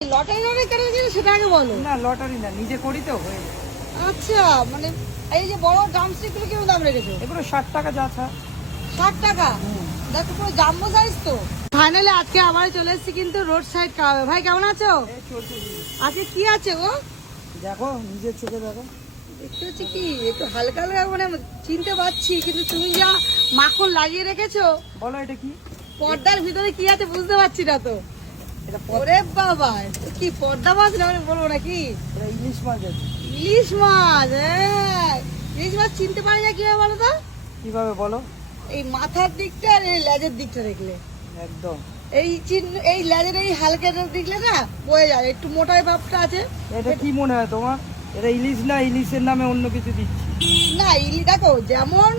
Lottery কেটেছিল সেটা আগে বলো। না লটারি না, নিজে করি তো হয়ে যায়। আচ্ছা, মানে এই যে বড় ড্রামস্টিক গুলো কেমন দাম রেখেছো? এগুলো 60 টাকা যাচ্ছে। 60 টাকা? দেখো পুরো জাম্বো সাইজ তো। ফাইনালি আজকে আবার চলে এসেছি কিন্তু রোড সাইড খাওয়াবে। ভাই কেমন আছো? এই চলছে জি। আজকে কি আছে গো? দেখো নিজের চোখে দেখো। দেখতে হচ্ছে কি একটু হালকা হালকা মানে চিনতে পারছি, কিন্তু তুমি যা মাখন লাগিয়ে রেখেছো, বলো এটা কি? পর্দার ভিতরে কি আছে বুঝতে পারছি না তো। এটা ওরে বাবা, এ কি পর্দা মাছ না মানে বলবো নাকি? এটা ইলিশ মাছ আছে। ইলিশ মাছ, হ্যাঁ। ইলিশ মাছ চিনতে পারি না কিভাবে বলো তো? কিভাবে বলো? এই মাথার দিকটা আর এই লেজের দিকটা দেখলে, একদম। এই লেজের এই হালকাটা দেখলে না বোঝা যায় একটু মোটাই ভাবটা আছে। এটা কি মনে হয় তোমার? এটা ইলিশ না, ইলিশের নামে অন্য কিছু দিচ্ছি। না ইলি দেখো যেমন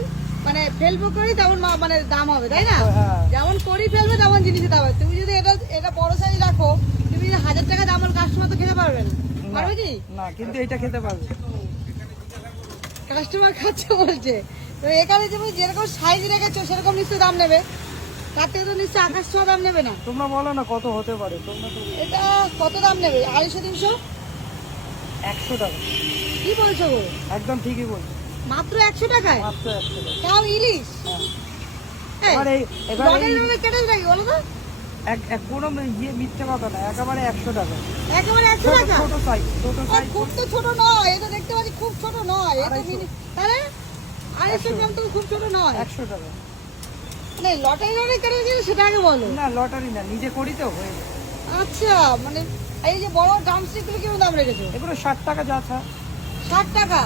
মানে ফেলবো করি তেমন মানে দাম হবে, তাই না? হ্যাঁ। যেমন করি ফেলবে তেমন জিনিসের দাম হবে। তুমি যদি এটা বড় সাইজ রাখো, তুমি যদি 1000 টাকা দামের কাস্টমার তো খেতে পারবে না, পারবে কি? না, কিন্তু এটা খেতে পারবে। কাস্টমার খাচ্ছে বলছে তো। এখানে যেরকম সাইজ রেখেছো সেরকম নিশ্চয়ই দাম নেবে, তার থেকে তো নিশ্চয়ই আকাশ ছোঁয়া দাম নেবে না। তোমরা বলো না কত হতে পারে, তোমরা তো। এটা কত দাম নেবে? 250-300? 100 টাকা। কি বলছো গো? একদম ঠিকই বলছো। মাত্র 100 টাকায়? মাত্র 100 টাকা। তাও ইলিশ? হ্যাঁ। লটারি কেটে নাকি বলো তো? কোনো মিথ্যে কথা না, একেবারে 100 টাকা। একেবারে 100 টাকা? ছোট সাইজ, ছোট সাইজ। খুব তো ছোট নয়, এটা দেখতে পাচ্ছি খুব ছোট নয়। এটা 250 তাহলে 250 গ্রাম তো খুব ছোট নয়। 100 টাকা। মানে লটারি কেটেছিল সেটা আগে বলো। না লটারি না, নিজে করি তো হয়ে যায়। আচ্ছা, মানে এই যে বড় ড্রামস্টিক গুলো কেমন দাম রেখেছো? এগুলো 60 টাকা যাচ্ছে। 60 টাকা?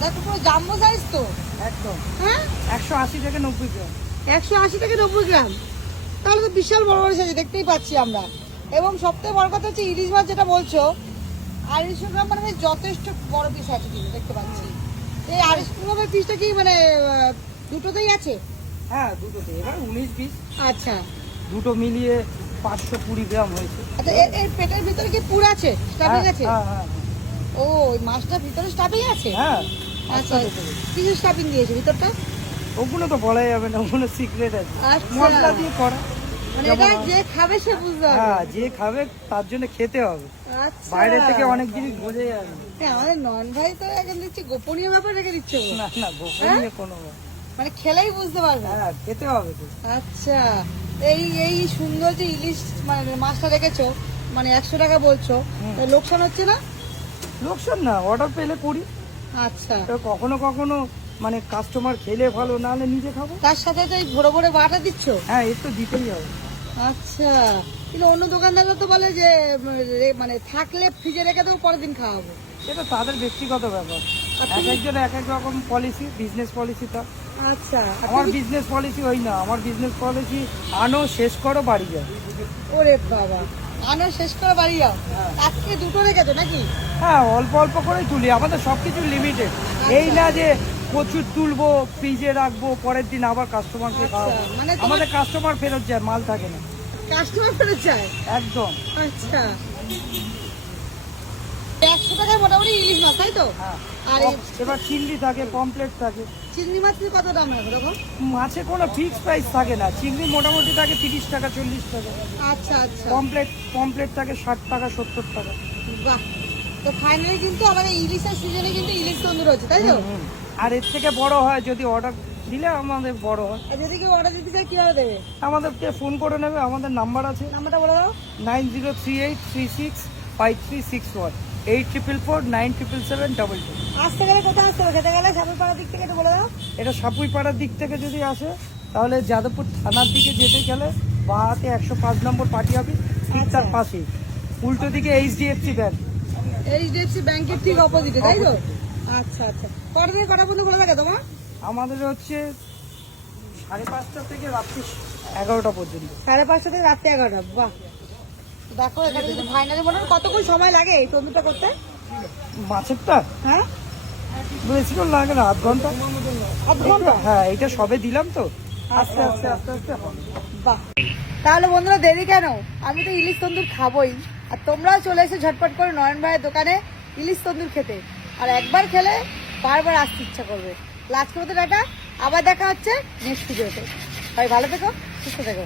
দেখো পুরো জাম্বো সাইজ তো। একদম। হ্যাঁ, 180 থেকে 90 গ্রাম। 180 থেকে 90 গ্রাম? তাহলে তো বিশাল বড় বড় সাইজ দেখতেই পাচ্ছি আমরা। এবং সবথেকে বড় কথা হচ্ছে ইলিশ মাছ যেটা বলছো 250 গ্রাম, মানে বেশ যথেষ্ট বড় পিস আছে কিন্তু দেখতে পাচ্ছি। এই 250 গ্রামের পিসটা কি মানে দুটোতেই আছে? হ্যাঁ দুটোতে, এবার 19 পিস। আচ্ছা দুটো মিলিয়ে 520 গ্রাম হয়েছে। আচ্ছা, এর পেটের ভিতরে কি পুর আছে, স্টাফিং আছে? হ্যাঁ হ্যাঁ ও, ওই মাছটার ভিতরে স্টাফিং আছে? হ্যাঁ। আচ্ছা, কিছু স্টাফিং দিয়েছে ভিতরটা? ওগুলো তো বলাই যাবে না, ওগুলো সিক্রেট আছে। আচ্ছা। মশলা দিয়ে করা। মানে এটা যে খাবে সে বুঝতে পারবে। হ্যাঁ, যে খাবে তার জন্য খেতে হবে। আচ্ছা। বাইরে থেকে অনেক জিনিস বোঝা যাবে না। হ্যাঁ, আমাদের নন ভাই তো এখন দেখছি গোপনীয় ব্যাপার রেখে দিচ্ছে ও। না না, গোপনীয় কোনো। মানে খেলেই বুঝতে পারবে। হ্যাঁ, খেতে হবে তো। আচ্ছা, এই সুন্দর যে ইলিশ মানে মাছটা রেখেছো, মানে 100 টাকা বলছো, তো লোকসান হচ্ছে না? লোকসান না, অর্ডার পেলে করি। আচ্ছা, তো কখনো কখনো মানে কাস্টমার খেলে ভালো, না হলে নিজে খাবো। তার সাথে তো এই ভরে ভরে বাটা দিচ্ছ? হ্যাঁ, এর তো দিতেই হবে। আচ্ছা, কিন্তু অন্য দোকানদাররা তো বলে যে মানে থাকলে ফ্রিজে রেখে দেবো, পরের দিন খাওয়াবো। এটা তাদের ব্যক্তিগত ব্যাপার। এক একজন এক এক রকম পলিসি, বিজনেস পলিসি। তা আচ্ছা, আমার বিজনেস পলিসি ওই না, আমার বিজনেস পলিসি আনো, শেষ করো, বাড়ি যাও। ওরে বাবা, আনো শেষ করে বাড়ি যাও। আজকে দুটো রেখেছো নাকি? হ্যাঁ, অল্প অল্প করেই তুলি, আমাদের সবকিছু লিমিটেড। এই না যে প্রচুর তুলবো, ফ্রিজে রাখবো, পরের দিন আবার কাস্টমারকে খাওয়াবো। মানে আমাদের কাস্টমার ফেরত যায়, মাল থাকে না। কাস্টমার ফেরত চায়? একদম। আচ্ছা, 100 টাকায় মোটামুটি ইলিশ মাছ, তাই তো? হ্যাঁ। আর এবার চিংড়ি থাকে, পমপ্লেট থাকে। চিংড়ি মাছ কত দাম রাখো তখন? মাছে কোনো ফিক্স প্রাইস থাকে না। চিংড়ি মোটামুটি থাকে 30 টাকা, 40 টাকা। আচ্ছা আচ্ছা, পমপ্লেট থাকে 60 টাকা, 70 টাকা। বাহ। তো ফাইনালি কিন্তু আমাদের ইলিশের সিজনে কিন্তু ইলিশ তন্দুর হচ্ছে, তাই তো? আর এর থেকে বড় হয় যদি অর্ডার দিলে আমাদের বড় হয়। আর যদি কেউ অর্ডার দিতে চায় কিভাবে দেবে? আমাদেরকে ফোন করে নেবে, আমাদের নাম্বার আছে। নাম্বারটা বলে দাও। 9038365661, 8444977722। আসতে গেলে কোথায় আসতে হবে? খেতে গেলে সাপুরপাড়ার দিক থেকে একটু বলে দাও। এটা সাপুইপাড়ার দিক থেকে যদি আসে, তাহলে যাদবপুর থানার দিকে যেতে গেলে বাঁ হাতে 105 নম্বর পার্টি অফিস, ঠিক তার পাশেই। উল্টো দিকে HDFC ব্যাংক। HDFC ব্যাংকের ঠিক অপোজিটে, তাই তো? আচ্ছা আচ্ছা, কটা থেকে কটা পর্যন্ত বলে থাকে তোমার? আমাদের হচ্ছে 5:30 থেকে রাত্রি 11টা পর্যন্ত। 5:30 থেকে রাত্রি 11টা? বাহ। দেখো এখানে কিন্তু ফাইনালি মনে হয় কতক্ষণ সময় লাগে এই তন্দুরটা করতে? মাছেরটা হ্যাঁ, বেশিক্ষণ লাগে না, আধ ঘন্টা। আধ ঘন্টা? হ্যাঁ, এটা সবে দিলাম তো, আস্তে আস্তে আস্তে আস্তে হবে। বাহ। তাহলে বন্ধুরা দেরি কেন, আমি তো ইলিশ তন্দুর খাবোই। আর তোমরাও চলে এসে ঝটপট করে নয়ন ভাইয়ের দোকানে ইলিশ তন্দুর খেতে। আর একবার খেলে বারবার আসতে ইচ্ছা করবে। লাস্ট মতো টাটা, আবার দেখা হচ্ছে নেক্সট ভিডিওতে। ভাই ভালো থেকো, সুস্থ থেকো।